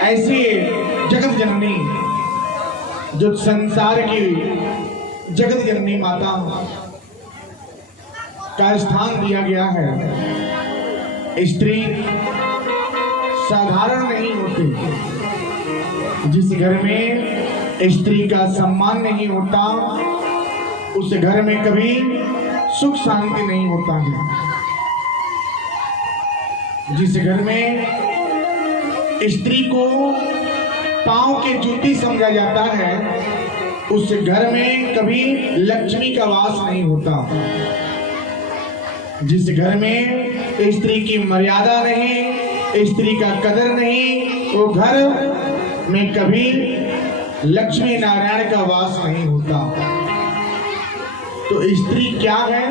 ऐसी जगत जननी जो संसार की जगत जननी माता का स्थान दिया गया है। स्त्री साधारण नहीं होती। जिस घर में स्त्री का सम्मान नहीं होता उस घर में कभी सुख शांति नहीं होता है। जिस घर में स्त्री को पांव के जूती समझा जाता है उस घर में कभी लक्ष्मी का वास नहीं होता। जिस घर में स्त्री की मर्यादा नहीं, स्त्री का कदर नहीं, वो घर में कभी लक्ष्मी नारायण का वास नहीं होता। तो स्त्री क्या है?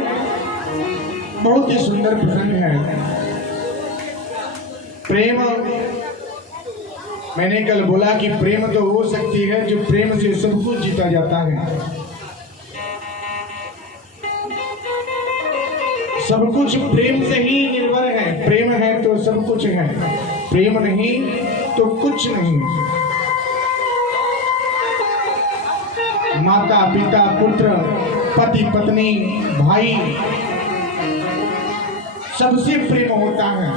बहुत ही सुंदर प्रसंग है। प्रेम, मैंने कल बोला कि प्रेम तो हो सकती है जो प्रेम से सब कुछ जीता जाता है। सब कुछ प्रेम से ही निर्भर है। प्रेम है तो सब कुछ है, प्रेम नहीं तो कुछ नहीं। माता पिता पुत्र पति पत्नी भाई सबसे प्रेम होता है,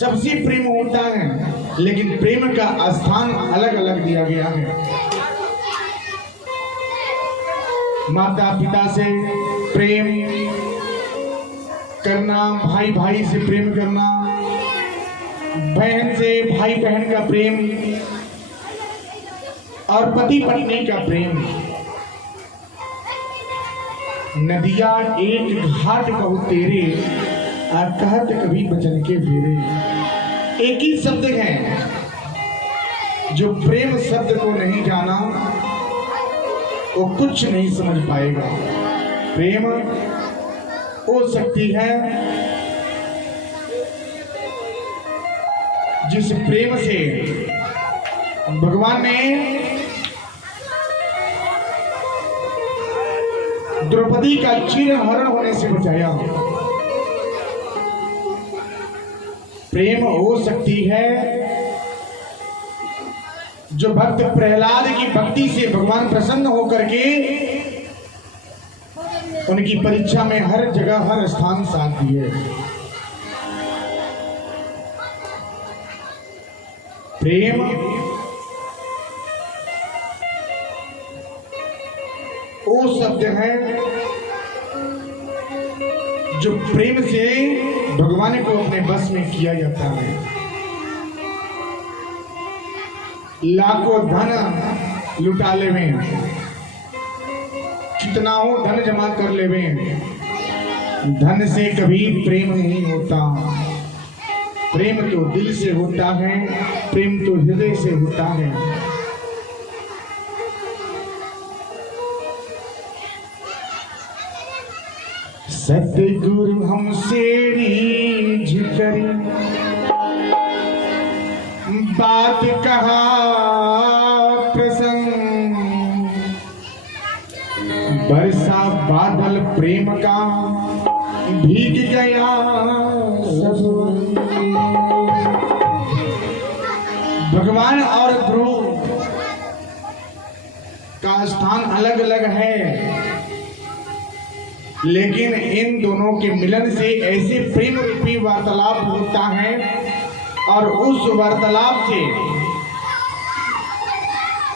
सबसे प्रेम होता है, लेकिन प्रेम का स्थान अलग अलग दिया गया है। माता पिता से प्रेम करना, भाई भाई से प्रेम करना, बहन से भाई बहन का प्रेम और पति पत्नी का प्रेम। नदिया एक घाट कहू तेरे, कहत कभी बचन के फेरे। एक ही शब्द है, जो प्रेम शब्द को नहीं जाना वो कुछ नहीं समझ पाएगा। प्रेम हो सकती है जिस प्रेम से भगवान ने द्रौपदी का चिरहरण होने से बचाया। प्रेम हो सकती है जो भक्त प्रहलाद की भक्ति से भगवान प्रसन्न होकर के उनकी परीक्षा में हर जगह हर स्थान साथ दिए। प्रेम वो शब्द है जो प्रेम से भगवान को अपने बस में किया जाता है। लाखों धन लुटा लेवे, कितना हो धन जमा कर लेवे, धन से कभी प्रेम नहीं होता। प्रेम तो दिल से होता है, प्रेम तो हृदय से होता है। सतगुरु हमसे रीझ करी बात कहा प्रसंग, बरसा बादल प्रेम का भीग गया सब। भगवान और गुरु का स्थान अलग अलग है, लेकिन इन दोनों के मिलन से ऐसे प्रेम रूपी वार्तालाप होता है और उस वार्तालाप से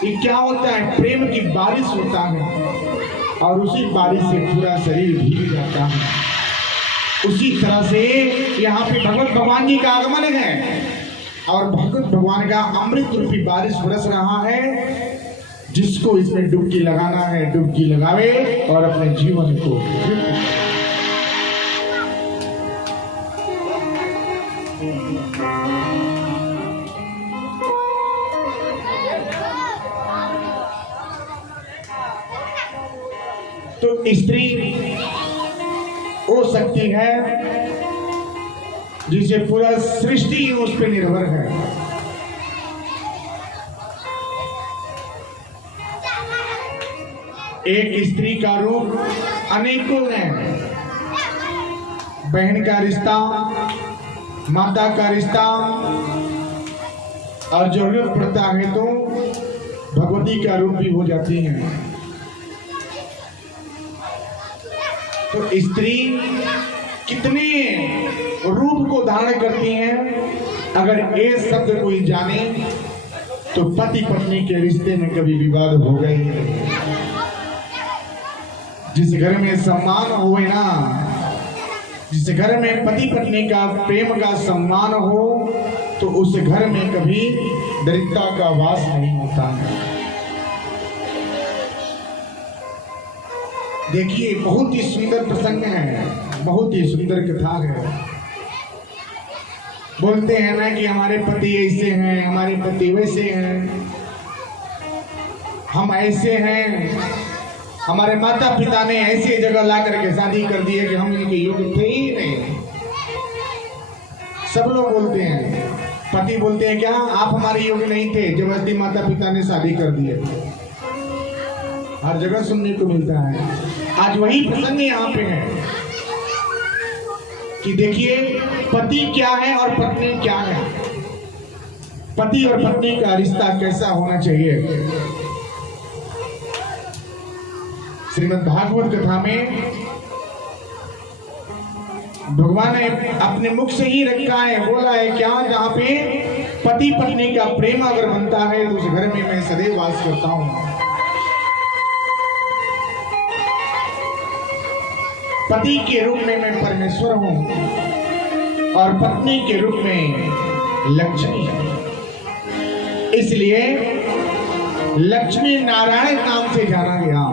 ये क्या होता है? प्रेम की बारिश होता है और उसी बारिश से पूरा शरीर भीग जाता है। उसी तरह से यहाँ पे भगवत भगवान जी का आगमन है और भगवत भगवान का अमृत रूपी बारिश बरस रहा है। जिसको इसमें डुबकी लगाना है डुबकी लगावे और अपने जीवन को तो स्त्री हो सकती है जिसे पूरा सृष्टि उस पर निर्भर है। एक स्त्री का रूप अनेकों है। बहन का रिश्ता, माता का रिश्ता, और जरूरत पड़ता है तो भगवती का रूप भी हो जाती हैं। तो स्त्री कितने रूप को धारण करती हैं, अगर ये शब्द कोई जाने तो पति पत्नी के रिश्ते में कभी विवाद होगा ही नहीं। जिस घर में सम्मान होए ना, जिस घर में पति पत्नी का प्रेम का सम्मान हो, तो उस घर में कभी दरिद्रता का वास नहीं होता है। देखिए, बहुत ही सुंदर प्रसंग है, बहुत ही सुंदर कथा है। बोलते हैं ना कि हमारे पति ऐसे हैं, हमारे पति वैसे हैं, हम ऐसे हैं, हमारे माता पिता ने ऐसी जगह ला करके शादी कर दी है कि हम इनके योग्य थे ही नहीं। सब लोग बोलते हैं, पति बोलते हैं क्या आप हमारे योग्य नहीं थे, जबरदस्ती माता पिता ने शादी कर दी है। हर जगह सुनने को मिलता है। आज वही प्रसंग यहाँ पे है कि देखिए पति क्या है और पत्नी क्या है, पति और पत्नी का रिश्ता कैसा होना चाहिए। श्रीमद् भागवत कथा में भगवान ने अपने मुख से ही रखा है, बोला है क्या, जहां पे पति पत्नी का प्रेम अगर बनता है तो उस घर में मैं सदैव वास करता हूं। पति के रूप में मैं परमेश्वर हूं और पत्नी के रूप में लक्ष्मी है। इसलिए लक्ष्मी नारायण नाम से जाना गया।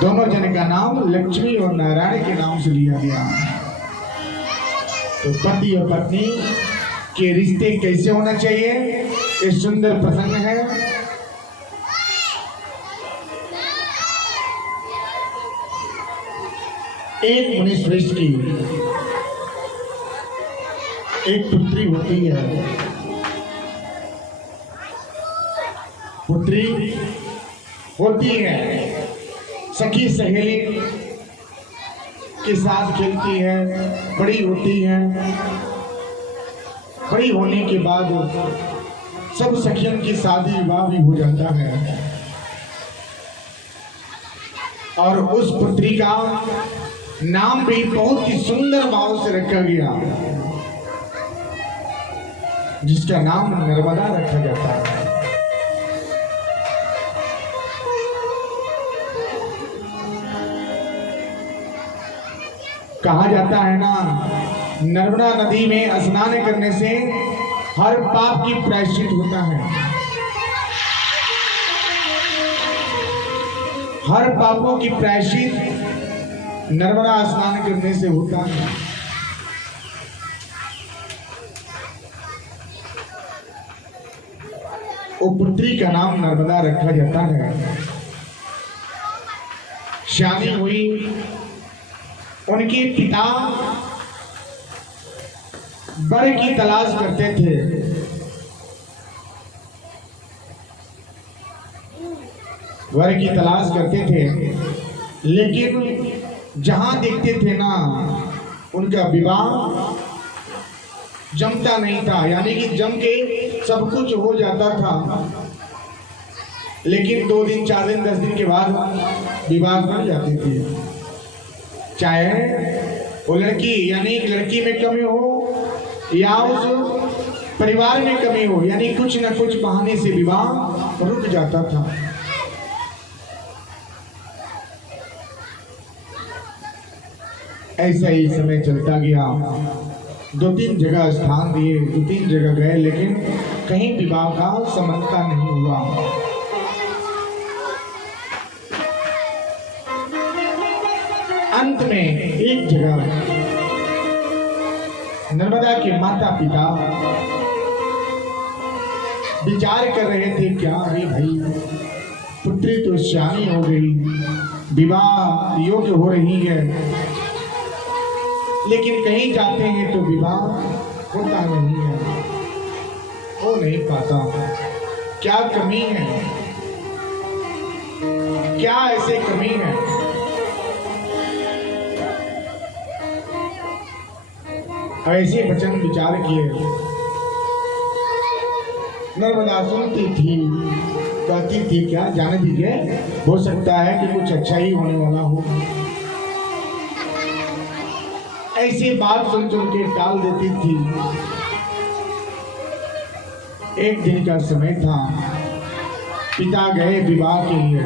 दोनों जन का नाम लक्ष्मी और नारायण के नाम से लिया गया। तो पति और पत्नी के रिश्ते कैसे होना चाहिए, ये सुंदर प्रसंग है। एक मुनिश्रेष्ठ की एक पुत्री होती है। पुत्री होती है, सखी सहेली के साथ खेलती है, बड़ी होती है। बड़ी होने के बाद सब सखियों की शादी विवाह भी हो जाता है और उस पुत्री का नाम भी बहुत ही सुंदर भाव से रखा गया, जिसका नाम नर्मदा रखा जाता है। कहा जाता है ना, नर्मदा नदी में स्नान करने से हर पाप की प्रायश्चित होता है। हर पापों की प्रायश्चित नर्मदा स्नान करने से होता है। वो पुत्री का नाम नर्मदा रखा जाता है। शादी हुई, उनके पिता वर की तलाश करते थे। वर की तलाश करते थे, लेकिन जहां देखते थे ना, उनका विवाह जमता नहीं था। यानी कि जम के सब कुछ हो जाता था, लेकिन 2 दिन 4 दिन 10 दिन के बाद विवाह कर जाती थी। चाहे वो लड़की यानी लड़की में कमी हो या उस परिवार में कमी हो, यानी कुछ न कुछ बहाने से विवाह रुक जाता था। ऐसा ही समय चलता गया। 2-3 जगह स्थान दिए, 2-3 जगह गए, लेकिन कहीं विवाह का समझता नहीं हुआ। अंत में एक जगह नर्मदा के माता पिता विचार कर रहे थे, क्या अरे भाई पुत्री तो श्यामी हो गई, विवाह योग्य हो रही है, लेकिन कहीं जाते हैं तो विवाह होता नहीं है, हो नहीं पाता। क्या कमी है, क्या ऐसे कमी है? ऐसे वचन विचार किए नर्मदा सुनती थी, कहती थी क्या जाने दीजिए, हो सकता है कि कुछ अच्छा ही होने वाला हो। ऐसी बात सुन सुन के टाल देती थी। एक दिन का समय था, पिता गए विवाह के लिए।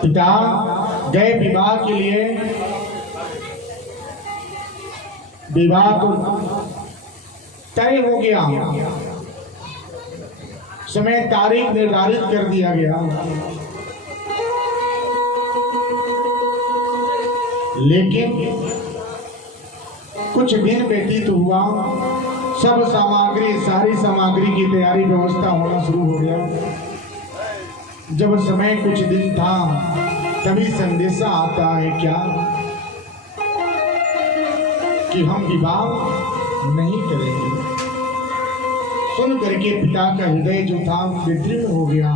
पिता गए विवाह के लिए। विवाह तो तय हो गया, समय तारीख निर्धारित कर दिया गया, लेकिन कुछ दिन व्यतीत हुआ, सब सामग्री सारी सामग्री की तैयारी व्यवस्था होना शुरू हो गया। जब समय कुछ दिन था तभी संदेशा आता है क्या कि हम विवाह नहीं करेंगे। सुन करके पिता का हृदय जो था विदीर्ण हो गया,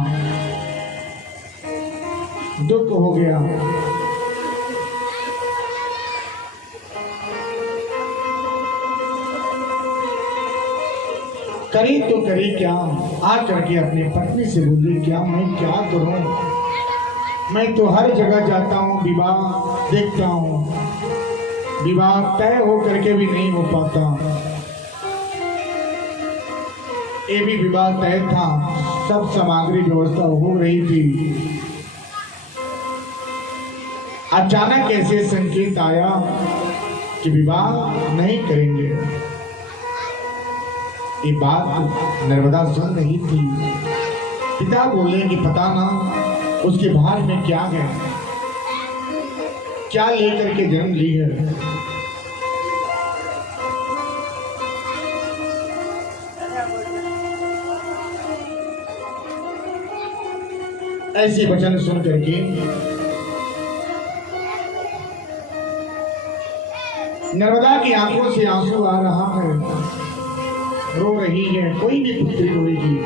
दुख हो गया। करे तो करे क्या, आ करके अपनी पत्नी से बोली क्या मैं क्या करूं, मैं तो हर जगह जाता हूं, विवाह देखता हूं, विवाह तय हो करके भी नहीं हो पाता। ये भी विवाह तय था, सब सामग्री व्यवस्था हो रही थी। अचानक ऐसे संकेत आया कि विवाह नहीं करेंगे। ये बात नर्मदा सुन रही थी। पिता बोले कि पता ना उसके भार में क्या है, क्या लेकर के जन्म ली है। ऐसे वचन सुन करके नर्मदा की आंखों से आंसू आ रहा है, रो रही है। कोई भी पुत्री रोएगी,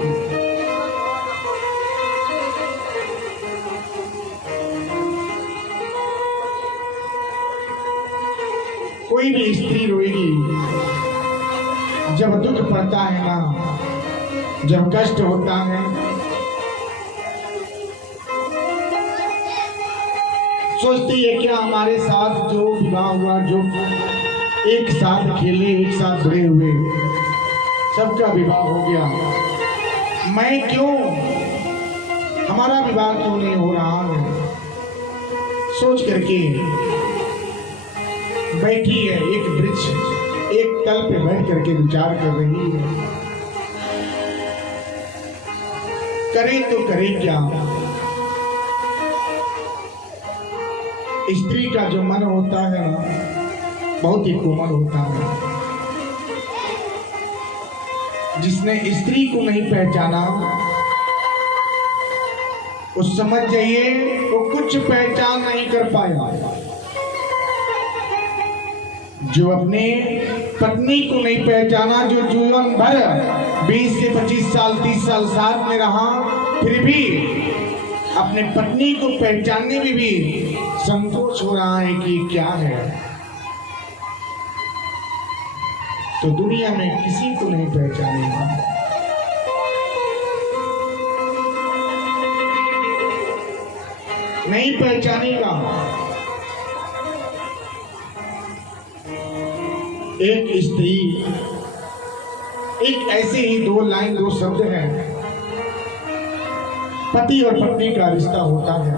कोई भी स्त्री रोएगी। जब दुख पड़ता है ना, जब कष्ट होता है, सोचती है क्या हमारे साथ जो विवाह हुआ, जो एक साथ खेले, एक साथ बड़े हुए, सबका विवाह हो गया, मैं क्यों, हमारा विवाह क्यों नहीं हो रहा है। सोच करके बैठी है एक वृक्ष, एक तल पे बैठ करके विचार कर रही है, करे तो करे क्या। स्त्री का जो मन होता है ना, बहुत ही कोमल होता है। जिसने स्त्री को नहीं पहचाना, वो समझ जाइए वो कुछ पहचान नहीं कर पाया। जो अपने पत्नी को नहीं पहचाना, जो जीवन भर 20 से 25 साल 30 साल साथ में रहा, फिर भी अपने पत्नी को पहचानने में भी संकोच हो रहा है कि क्या है, तो दुनिया में किसी को नहीं पहचानेगा। नहीं पहचानेगा। एक स्त्री, एक ऐसे ही दो लाइन, दो शब्द हैं। पति और पत्नी का रिश्ता होता है,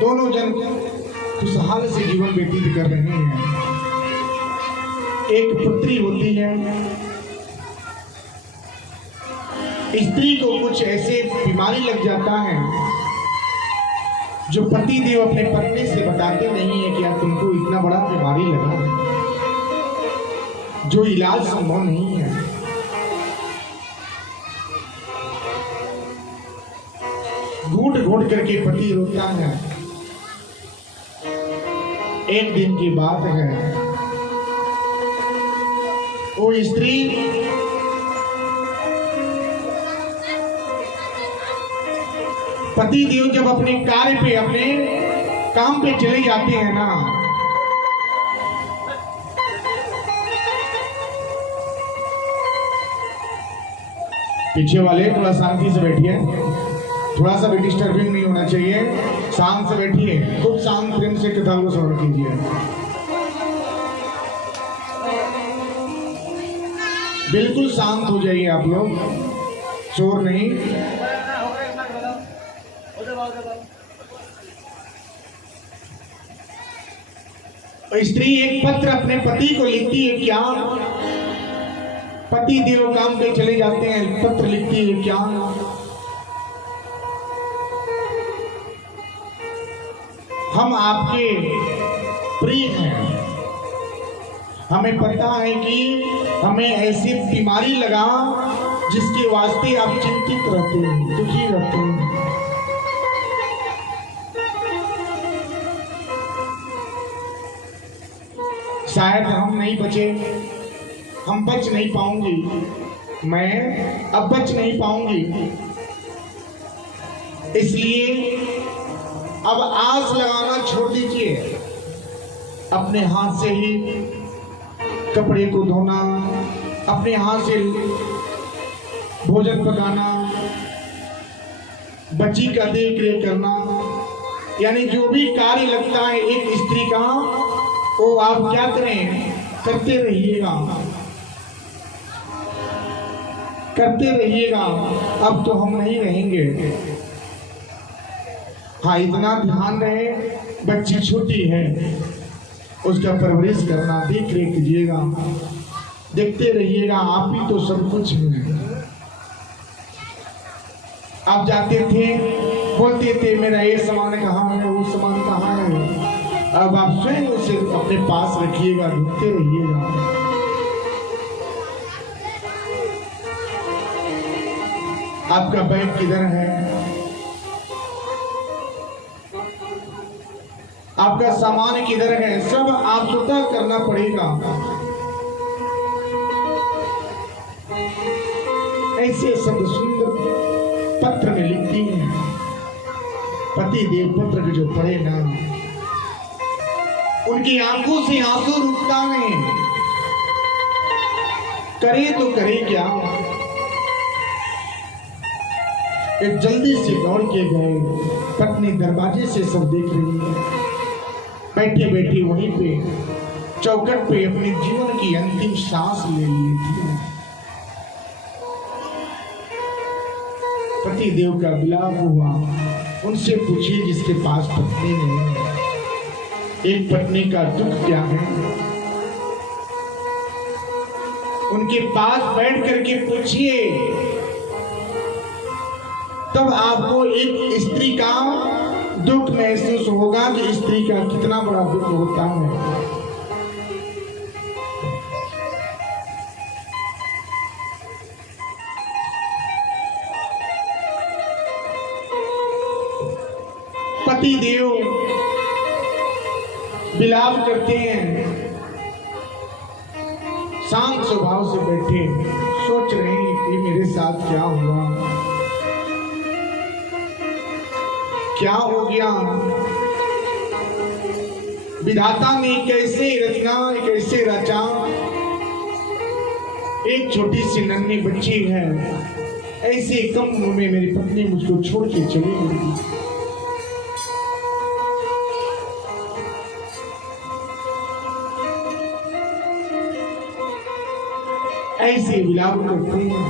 दोनों जन खुशहाल से जीवन व्यतीत कर रहे हैं। एक पुत्री होती है, स्त्री को कुछ ऐसे बीमारी लग जाता है जो पति देव अपने पत्नी से बताते नहीं है कि यार तुमको इतना बड़ा बीमारी लगा है, जो इलाज संभव नहीं है। घूट घूट करके पति रोता है। एक दिन की बात है, वो स्त्री पति देव जब अपने कार्य पे, अपने काम पे चले जाते हैं ना, पीछे वाले थोड़ा शांति से बैठिए, थोड़ा सा भी डिस्टर्बिंग नहीं होना चाहिए, शांत से बैठिए, खूब शांत प्रेम से कथा को श्रवण कीजिए। बिल्कुल शांत हो जाइए आप लोग, शोर नहीं। स्त्री एक पत्र अपने पति को लिखती है क्या? पति देव काम पे चले जाते हैं, पत्र लिखती है क्या? हम आपके प्रिय हैं, हमें पता है कि हमें ऐसी बीमारी लगा जिसके वास्ते आप चिंतित रहते हैं, दुखी रहते हैं। शायद हम नहीं बचे, हम बच नहीं पाऊंगी, मैं अब बच नहीं पाऊंगी, इसलिए अब आस लगाना छोड़ दीजिए। अपने हाथ से ही कपड़े को धोना, अपने हाथ से भोजन पकाना, बच्ची का देख रेख करना, यानी जो भी कार्य लगता है एक स्त्री का, वो आप क्या करें, करते रहिएगा, करते रहिएगा। अब तो हम नहीं रहेंगे। हाँ, इतना ध्यान रहे, बच्ची छोटी है, उसका परवरिश करना, देख रेख कीजिएगा, देखते रहिएगा, आप ही तो सब कुछ हैं। आप जाते थे, बोलते थे मेरा ये सामान कहाँ है, वो सामान कहाँ है, अब आप स्वयं उसे अपने पास रखिएगा, देखते रहिएगा। आपका बैग किधर है, आपका सामान किधर है, सब आप स्वतः करना पड़ेगा। ऐसे शब्द सुंदर पत्र में लिखती है। पति देव पत्र के जो पढ़े ना, उनकी आंखों से आंसू रुकता नहीं। करे तो करे क्या, एक जल्दी से दौड़ के गए, पत्नी दरवाजे से सब देख रही है, बैठे बैठे वहीं पे चौखट पे अपने जीवन की अंतिम सांस ले ली थी। पति देव का विलाप हुआ। उनसे पूछिए जिसके पास पत्नी नहीं है, एक पत्नी का दुख क्या है। उनके पास बैठ करके पूछिए, तब आपको एक स्त्री का दुख महसूस होगा कि स्त्री का कितना बड़ा दुख होता है। पति देव विलाप करते हैं, शांत स्वभाव से बैठे, सोच रहे हैं कि मेरे साथ क्या हुआ, क्या हो गया, विधाता ने कैसे रचना, कैसे रचा। एक छोटी सी नन्ही बच्ची है, ऐसे कम उम्र में मेरी पत्नी मुझको छोड़ के चली गई। ऐसे विलाप करते हैं,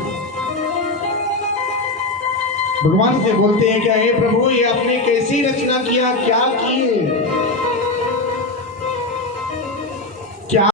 भगवान से बोलते हैं क्या हे प्रभु, ये आपने कैसी रचना किया, क्या किए, क्या